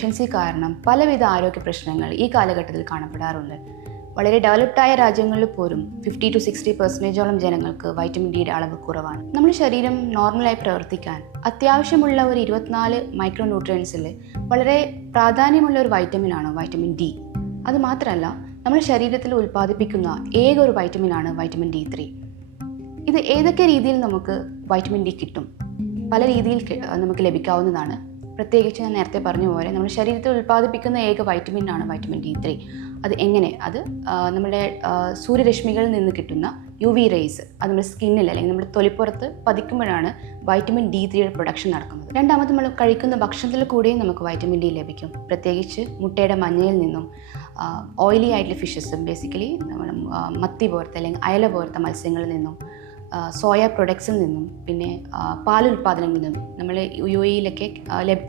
Deficiency കാരണം പലവിധ ആരോഗ്യ പ്രശ്നങ്ങൾ ഈ കാലഘട്ടത്തിൽ കാണപ്പെടാറുണ്ട്. വളരെ ഡെവലപ്ഡായ രാജ്യങ്ങളിൽ പോലും ഫിഫ്റ്റി ടു സിക്സ്റ്റി പെർസെന്റേജോളം ജനങ്ങൾക്ക് വൈറ്റമിൻ ഡിയുടെ അളവ് കുറവാണ്. നമ്മുടെ ശരീരം നോർമലായി പ്രവർത്തിക്കാൻ അത്യാവശ്യമുള്ള ഒരു ഇരുപത്തിനാല് മൈക്രോ ന്യൂട്രിയൻസിൽ വളരെ പ്രാധാന്യമുള്ള ഒരു വൈറ്റമിനാണ് വൈറ്റമിൻ ഡി അത് മാത്രമല്ല നമ്മുടെ ശരീരത്തിൽ ഉൽപ്പാദിപ്പിക്കുന്ന ഏക ഒരു വൈറ്റമിനാണ് വൈറ്റമിൻ ഡി ത്രീ ഇത് ഏതൊക്കെ രീതിയിൽ നമുക്ക് വൈറ്റമിൻ ഡി കിട്ടും? പല രീതിയിൽ നമുക്ക് ലഭിക്കാവുന്നതാണ് പ്രത്യേകിച്ച് ഞാൻ നേരത്തെ പറഞ്ഞ പോലെ നമ്മുടെ ശരീരത്തിൽ ഉൽപ്പാദിപ്പിക്കുന്ന ഏക വൈറ്റമിൻ ആണ് വൈറ്റമിൻ ഡി ത്രീ അത് എങ്ങനെ? അത് നമ്മുടെ സൂര്യരശ്മികളിൽ നിന്ന് കിട്ടുന്ന യു വി റേസ് അത് നമ്മുടെ സ്കിന്നിൽ അല്ലെങ്കിൽ നമ്മുടെ തൊലിപ്പുറത്ത് പതിക്കുമ്പോഴാണ് വൈറ്റമിൻ ഡി ത്രീയുടെ പ്രൊഡക്ഷൻ നടക്കുന്നത്. രണ്ടാമത് നമ്മൾ കഴിക്കുന്ന ഭക്ഷണത്തിൽ കൂടെയും നമുക്ക് വൈറ്റമിൻ ഡി ലഭിക്കും. പ്രത്യേകിച്ച് മുട്ടയുടെ മഞ്ഞയിൽ നിന്നും ഓയിലി ആയിട്ടുള്ള ഫിഷസും ബേസിക്കലി നമ്മൾ മത്തി പോലത്തെ അല്ലെങ്കിൽ അയല പോലത്തെ മത്സ്യങ്ങളിൽ നിന്നും സോയ പ്രൊഡക്ട്സിൽ നിന്നും പിന്നെ പാൽ പാലുൽപാദനങ്ങളിൽ നിന്നും നമ്മൾ യു എയിലൊക്കെ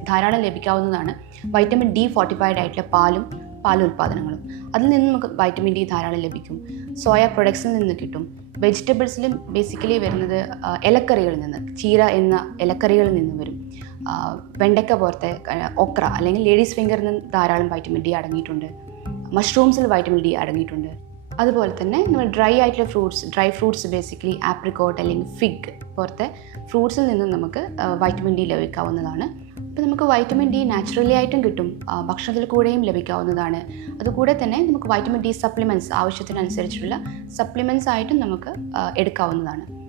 ധാരാളം ലഭിക്കാവുന്നതാണ് വൈറ്റമിൻ ഡി ഫോർട്ടിഫൈഡ് ആയിട്ടുള്ള പാലും പാൽ പാലുൽപാദനങ്ങളും അതിൽ നിന്ന് നമുക്ക് വൈറ്റമിൻ ഡി ധാരാളം ലഭിക്കും. സോയ പ്രൊഡക്ട്സിൽ നിന്ന് കിട്ടും. വെജിറ്റബിൾസിലും ബേസിക്കലി വരുന്നത് ഇലക്കറികളിൽ നിന്ന് ചീര എന്ന ഇലക്കറികളിൽ നിന്ന് വരും. വെണ്ടയ്ക്ക പോലത്തെ ഒക്ര അല്ലെങ്കിൽ ലേഡീസ് ഫിംഗറിൽ നിന്ന് ധാരാളം വൈറ്റമിൻ ഡി അടങ്ങിയിട്ടുണ്ട്. മഷ്റൂംസിൽ വൈറ്റമിൻ ഡി അടങ്ങിയിട്ടുണ്ട്. അതുപോലെ തന്നെ നമ്മൾ ഡ്രൈ ആയിട്ടുള്ള fruits dry fruits basically apricot അല്ലെങ്കിൽ ഫിഗ് പോലത്തെ ഫ്രൂട്ട്സിൽ നിന്നും നമുക്ക് വൈറ്റമിൻ ഡി ലഭിക്കാവുന്നതാണ്. അപ്പോൾ നമുക്ക് വൈറ്റമിൻ ഡി നാച്ചുറലി ആയിട്ടും കിട്ടും. ഭക്ഷണത്തിൽ കൂടെയും ലഭിക്കാവുന്നതാണ്. അതുകൂടെ തന്നെ നമുക്ക് വൈറ്റമിൻ ഡി സപ്ലിമെന്റ്സ് ആവശ്യത്തിനനുസരിച്ചുള്ള സപ്ലിമെന്റ്സ് ആയിട്ടും നമുക്ക് എടുക്കാവുന്നതാണ്.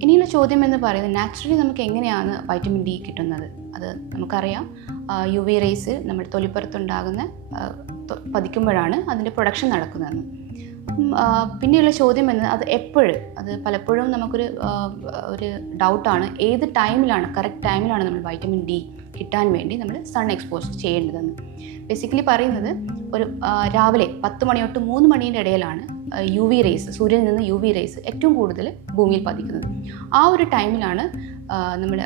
ഇനിയുള്ള ചോദ്യം എന്ന് പറയുന്നത് നാച്ചുറലി നമുക്ക് എങ്ങനെയാണ് വൈറ്റമിൻ ഡി കിട്ടുന്നത്? അത് നമുക്കറിയാം. യു വി റേസ് നമ്മുടെ തൊലിപ്പുറത്തുണ്ടാകുന്ന പതിക്കുമ്പോഴാണ് അതിന്റെ പ്രൊഡക്ഷൻ നടക്കുന്നതെന്ന്. പിന്നെയുള്ള ചോദ്യം എന്നത് അത് എപ്പോഴും അത് പലപ്പോഴും നമുക്കൊരു ഒരു ഡൗട്ടാണ് ഏത് ടൈമിലാണ് കറക്റ്റ് ടൈമിലാണ് നമ്മൾ വൈറ്റമിൻ ഡി കിട്ടാൻ വേണ്ടി നമ്മൾ സൺ എക്സ്പോസ് ചെയ്യേണ്ടതെന്ന്. ബേസിക്കലി പറയുന്നത് ഒരു രാവിലെ പത്ത് മണി തൊട്ട് മൂന്ന് മണീന്റെ ഇടയിലാണ് യു വി റേസ് സൂര്യനിൽ നിന്ന് യു വി റേസ് ഏറ്റവും കൂടുതൽ ഭൂമിയിൽ പതിക്കുന്നത്. ആ ഒരു ടൈമിലാണ് നമ്മൾ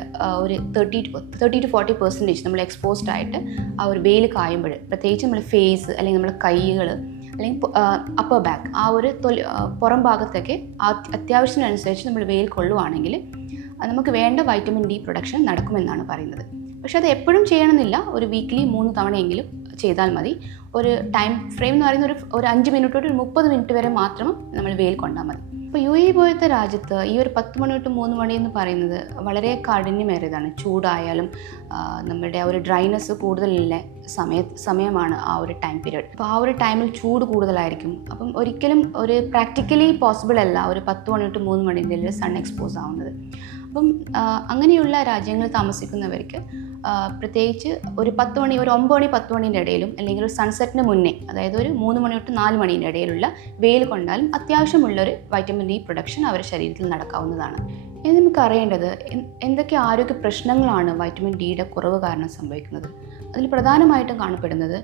ഒരു thirty thirty two forty percentage നമ്മൾ എക്സ്പോസ്ഡ് ആയിട്ട് ആ ഒരു വെയിൽ കായുമ്പോൾ പ്രത്യേകിച്ച് നമ്മൾ ഫേസ് അല്ലെങ്കിൽ നമ്മുടെ കൈകൾ അല്ലെങ്കിൽ അപ്പർ ബാക്ക് ആ ഒരു തൊലി പുറം ഭാഗത്തൊക്കെ അത്യാവശ്യത്തിനനുസരിച്ച് നമ്മൾ വെയിൽ കൊള്ളുവാണെങ്കിൽ നമുക്ക് വേണ്ട വൈറ്റമിൻ ഡി പ്രൊഡക്ഷൻ നടക്കുമെന്നാണ് പറയുന്നത്. പക്ഷെ അത് എപ്പോഴും ചെയ്യണമെന്നില്ല. ഒരു വീക്ക്ലി മൂന്ന് തവണയെങ്കിലും ചെയ്താൽ മതി. ഒരു ടൈം ഫ്രെയിം എന്ന് പറയുന്ന ഒരു ഒരു അഞ്ച് മിനിറ്റ് തൊട്ട് ഒരു മുപ്പത് മിനിറ്റ് വരെ മാത്രം നമ്മൾ വെയിൽ കൊണ്ടാൽ മതി. ഇപ്പോൾ യു എ പോലത്തെ രാജ്യത്ത് ഈ ഒരു പത്ത് മണി തൊട്ട് മൂന്ന് മണി എന്ന് പറയുന്നത് വളരെ കാഠിന്യമേറിയതാണ്. ചൂടായാലും നമ്മുടെ ആ ഒരു ഡ്രൈനെസ് കൂടുതലുള്ള സമയ സമയമാണ് ആ ഒരു ടൈം പീരീഡ് അപ്പോൾ ആ ഒരു ടൈമിൽ ചൂട് കൂടുതലായിരിക്കും. അപ്പം ഒരിക്കലും ഒരു പ്രാക്ടിക്കലി പോസിബിൾ അല്ല ഒരു പത്ത് മണി തൊട്ട് മൂന്ന് മണിന്റെ സൺ എക്സ്പോസ് ആവുന്നത്. അപ്പം അങ്ങനെയുള്ള രാജ്യങ്ങളിൽ താമസിക്കുന്നവർക്ക് പ്രത്യേകിച്ച് ഒരു പത്ത് മണി ഒരു ഒമ്പത് മണി പത്ത് മണീന്റെ ഇടയിലും അല്ലെങ്കിൽ ഒരു സൺസെറ്റിന് മുന്നേ അതായത് ഒരു മൂന്ന് മണി തൊട്ട് നാല് മണീന്റെ ഇടയിലുള്ള വെയിൽ കൊണ്ടാലും അത്യാവശ്യമുള്ളൊരു വൈറ്റമിൻ ഡി പ്രൊഡക്ഷൻ അവരുടെ ശരീരത്തിൽ നടക്കാവുന്നതാണ്. ഇനി നമുക്ക് അറിയേണ്ടത് എന്തൊക്കെ ആരോഗ്യ പ്രശ്നങ്ങളാണ് വൈറ്റമിൻ ഡിയുടെ കുറവ് കാരണം സംഭവിക്കുന്നത്? അതിൽ പ്രധാനമായിട്ടും കാണപ്പെടുന്നത്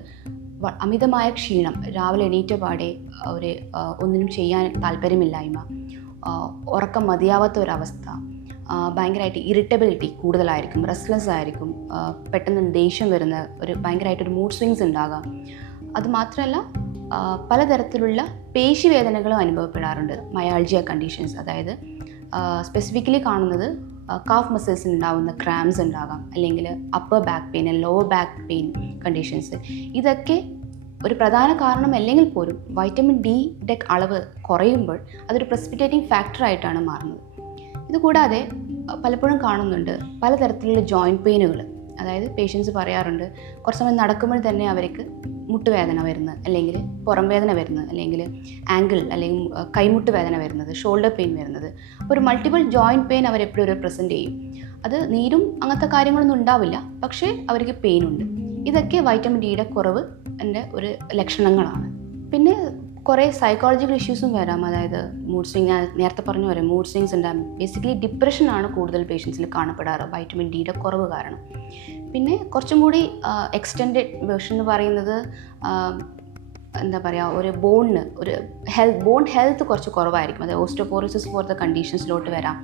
അമിതമായ ക്ഷീണം രാവിലെ എണീറ്റ പാടെ ഒരു ഒന്നിനും ചെയ്യാൻ താല്പര്യമില്ലായ്മ ഉറക്കം മതിയാവാത്ത ഒരവസ്ഥ ഭയങ്കരമായിട്ട് ഇറിറ്റബിലിറ്റി കൂടുതലായിരിക്കും റെസ്ലെസ് ആയിരിക്കും പെട്ടെന്ന് ദേഷ്യം വരുന്ന ഒരു ഭയങ്കരമായിട്ടൊരു മൂഡ് സ്വിങ്സ് ഉണ്ടാകാം. അതുമാത്രമല്ല പലതരത്തിലുള്ള പേശിവേദനകളും അനുഭവപ്പെടാറുണ്ട് മയാൾജിയ കണ്ടീഷൻസ് അതായത് സ്പെസിഫിക്കലി കാണുന്നത് കാഫ് മസിൽസിന് ഉണ്ടാകുന്ന ക്രാംസ് ഉണ്ടാകാം അല്ലെങ്കിൽ upper back pain lower back pain conditions ഇതൊക്കെ ഒരു പ്രധാന കാരണം അല്ലെങ്കിൽ പോലും വൈറ്റമിൻ ഡി ഡിയുടെ അളവ് കുറയുമ്പോൾ അതൊരു പ്രസിപ്പിറ്റേറ്റിംഗ് ഫാക്ടറായിട്ടാണ് മാറുന്നത്. ഇതുകൂടാതെ കൂടാതെ പലപ്പോഴും കാണുന്നുണ്ട് പലതരത്തിലുള്ള ജോയിന്റ് പെയിനുകൾ അതായത് പേഷ്യൻസ് പറയാറുണ്ട് കുറച്ച് സമയം നടക്കുമ്പോൾ തന്നെ അവർക്ക് മുട്ടുവേദന വരുന്നത് അല്ലെങ്കിൽ പുറം വേദന വരുന്നത് അല്ലെങ്കിൽ ആങ്കിൾ അല്ലെങ്കിൽ കൈമുട്ട് വേദന വരുന്നത് ഷോൾഡർ പെയിൻ വരുന്നത്. അപ്പോൾ ഒരു മൾട്ടിപ്പിൾ ജോയിന്റ് പെയിൻ അവരെപ്പോഴും ഒരു പ്രസന്റ് ചെയ്യും. അത് നീരും അങ്ങനത്തെ കാര്യങ്ങളൊന്നും ഉണ്ടാവില്ല പക്ഷേ അവർക്ക് പെയിനുണ്ട് ഇതൊക്കെ വൈറ്റമിൻ ഡിയുടെ കുറവ് എന്റെ ഒരു ലക്ഷണങ്ങളാണ്. പിന്നെ കുറേ സൈക്കോളജിക്കൽ ഇഷ്യൂസും വരാം. അതായത് മൂഡ് സ്വിങ് ഞാൻ നേരത്തെ പറഞ്ഞ പോലെ മൂഡ് സ്വിങ്സ് ഉണ്ടാകും ബേസിക്കലി ഡിപ്രഷനാണ് കൂടുതൽ പേഷ്യൻസിൽ കാണപ്പെടാറ്. വൈറ്റമിൻ ഡിയുടെ കുറവ് കാരണം. പിന്നെ കുറച്ചും കൂടി എക്സ്റ്റെൻഡ് വേർഷൻ എന്ന് പറയുന്നത് എന്താ പറയുക ഒരു ബോണിന് ഒരു ഹെൽത്ത് ബോൺ ഹെൽത്ത് കുറച്ച് കുറവായിരിക്കും. അതായത് ഓസ്റ്റോപോറിസിസ് പോലത്തെ കണ്ടീഷൻസിലോട്ട് വരാം.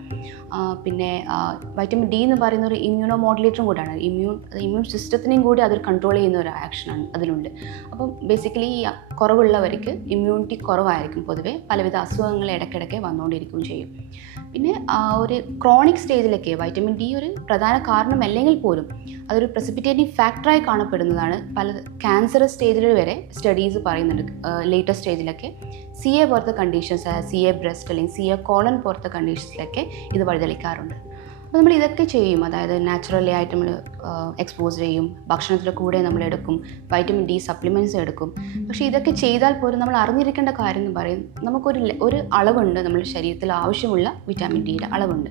പിന്നെ വൈറ്റമിൻ ഡി എന്ന് പറയുന്ന ഒരു ഇമ്മ്യൂണോ മോഡുലേറ്ററും കൂടിയാണ് ഇമ്മ്യൂൺ ഇമ്മ്യൂൺ സിസ്റ്റത്തിനെയും കൂടി അതൊരു കൺട്രോൾ ചെയ്യുന്ന ഒരു ആക്ഷനാണ് അതിലുണ്ട്. അപ്പം ബേസിക്കലി ഈ കുറവുള്ളവർക്ക് ഇമ്മ്യൂണിറ്റി കുറവായിരിക്കും പൊതുവേ. പലവിധ അസുഖങ്ങൾ ഇടയ്ക്കിടയ്ക്ക് വന്നുകൊണ്ടിരിക്കുകയും ചെയ്യും. പിന്നെ ഒരു ക്രോണിക് സ്റ്റേജിലൊക്കെ വൈറ്റമിൻ ഡി ഒരു പ്രധാന കാരണം അല്ലെങ്കിൽ പോലും അതൊരു പ്രസിപ്പിറ്റേറ്റിംഗ് ഫാക്ടറായി കാണപ്പെടുന്നതാണ് പല ക്യാൻസർ സ്റ്റേജിൽ വരെ സ്റ്റഡീസ് പറയുന്നുണ്ട് ലേറ്റസ്റ്റ് സ്റ്റേജിലൊക്കെ സി എ പോലത്തെ കണ്ടീഷൻസ് സി എ ബ്രസ്റ്റ് അല്ലെങ്കിൽ സി എ കോളൻ പോലത്തെ കണ്ടീഷൻസിലൊക്കെ ഇത് വഴിതെളിക്കാറുണ്ട്. അപ്പോൾ നമ്മൾ ഇതൊക്കെ ചെയ്യും. അതായത് നാച്ചുറലി ആയിട്ട് നമ്മൾ എക്സ്പോസ് ചെയ്യും. ഭക്ഷണത്തിന്റെ കൂടെ നമ്മൾ എടുക്കും. വൈറ്റമിൻ ഡി സപ്ലിമെന്റ്സ് എടുക്കും. പക്ഷേ ഇതൊക്കെ ചെയ്താൽ പോലും നമ്മൾ അറിഞ്ഞിരിക്കേണ്ട കാര്യം എന്ന് പറയും. നമുക്കൊരു ഒരു അളവുണ്ട്. നമ്മുടെ ശരീരത്തിൽ ആവശ്യമുള്ള വിറ്റാമിൻ ഡിയുടെ അളവുണ്ട്.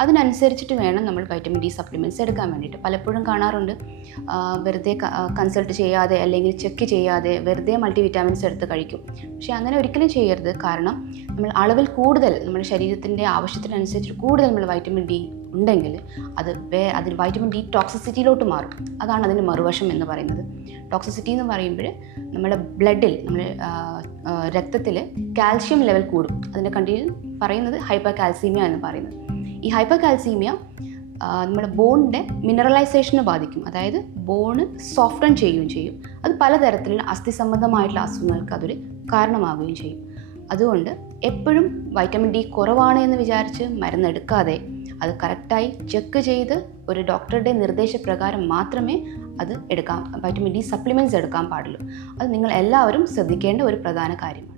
അതിനനുസരിച്ചിട്ട് വേണം നമ്മൾ വൈറ്റമിൻ ഡി സപ്ലിമെന്റ്സ് എടുക്കാൻ വേണ്ടിയിട്ട്. പലപ്പോഴും കാണാറുണ്ട്. വെറുതെ കൺസൾട്ട് ചെയ്യാതെ അല്ലെങ്കിൽ ചെക്ക് ചെയ്യാതെ വെറുതെ മൾട്ടി വിറ്റാമിൻസ് എടുത്ത് കഴിക്കും. പക്ഷേ അങ്ങനെ ഒരിക്കലും ചെയ്യരുത്. കാരണം നമ്മൾ അളവിൽ കൂടുതൽ നമ്മുടെ ശരീരത്തിന്റെ ആവശ്യത്തിനനുസരിച്ച് കൂടുതൽ നമ്മൾ വൈറ്റമിൻ ഡി ഉണ്ടെങ്കിൽ അത് വേ അതിൽ വൈറ്റമിൻ ഡി ടോക്സിസിറ്റിയിലോട്ട് മാറും. അതാണ് അതിന്റെ മറുവശം എന്ന് പറയുന്നത്. ടോക്സിസിറ്റി എന്ന് പറയുമ്പോൾ നമ്മുടെ ബ്ലഡിൽ നമ്മുടെ രക്തത്തിൽ കാൽഷ്യം ലെവൽ കൂടും. അതിന്റെ കണ്ടീഷൻ പറയുന്നത് ഹൈപ്പർ കാൽസീമിയ എന്ന് പറയുന്നത്. ഈ ഹൈപ്പർ കാൽസീമിയ നമ്മുടെ ബോണിന്റെ മിനറലൈസേഷനെ ബാധിക്കും. അതായത് ബോണ് സോഫ്റ്റൺ ചെയ്യുകയും ചെയ്യും. അത് പലതരത്തിലുള്ള അസ്ഥി സംബന്ധമായിട്ടുള്ള അസുഖങ്ങൾക്ക് അതൊരു കാരണമാവുകയും ചെയ്യും. അതുകൊണ്ട് എപ്പോഴും വൈറ്റമിൻ ഡി കുറവാണ് എന്ന് വിചാരിച്ച് മരുന്നെടുക്കാതെ അത് കറക്റ്റായി ചെക്ക് ചെയ്ത് ഒരു ഡോക്ടറുടെ നിർദ്ദേശപ്രകാരം മാത്രമേ അത് എടുക്കാൻ വൈറ്റമിൻ ഡി സപ്ലിമെന്റ്സ് എടുക്കാൻ പാടുള്ളൂ. അത് നിങ്ങൾ എല്ലാവരും ശ്രദ്ധിക്കേണ്ട ഒരു പ്രധാന കാര്യമാണ്